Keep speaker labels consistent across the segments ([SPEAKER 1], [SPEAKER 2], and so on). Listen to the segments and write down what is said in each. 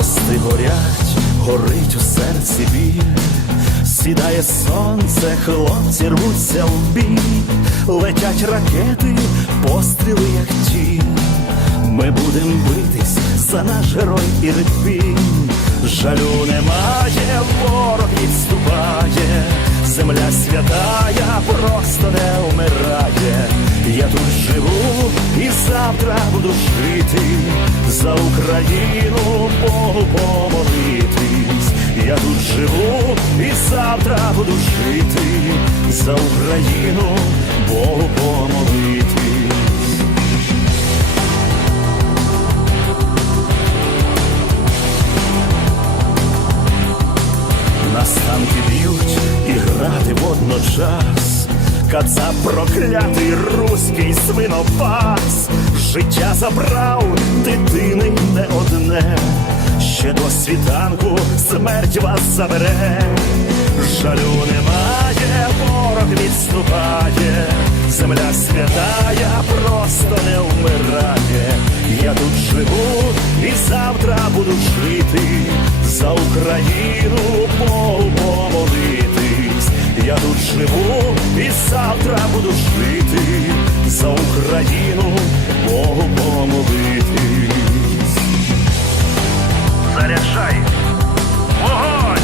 [SPEAKER 1] Квіти горять, горить у серці біль, сідає сонце, хлопці рвуться в бій, летять ракети, постріли, як ті. Ми будем битись за наш герой Ірпінь. Жалю немає, ворог відступає, земля святая просто не вмирає. Я тут живу завтра буду жити, за Україну Богу помолитись. Я тут живу і завтра буду жити, за Україну Богу помолитись. Нас б'ють і грати водночас. Кацап проклятий руський свинопас, життя забрав дитини не одне, ще до світанку смерть вас забере, жалю немає, ворог відступає, земля святая просто не вмирає. Я тут живу і завтра буду жити. За Україну Богу помолитись. Я тут живу і завтра буду жити. За Україну Богу помолитись. Заряджай! Вогонь!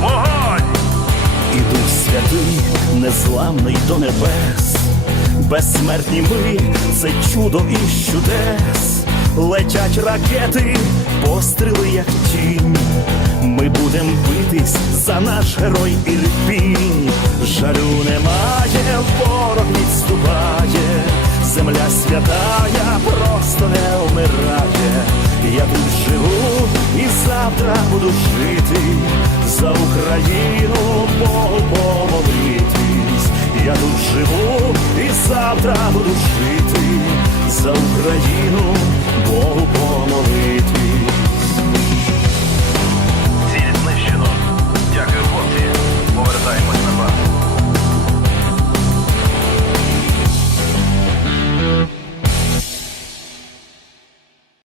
[SPEAKER 1] Вогонь! І Дух Святий незламний до небес, безсмертні ми це чудо і чудес. Летять ракети, постріли, як тінь. Ми будем битись за наш герой Ірпінь. Жалю немає, ворог відступає, святая просто не вмирає. Я тут живу і завтра буду жити за Україну Богу помолитись. Я тут живу і завтра буду жити за Україну.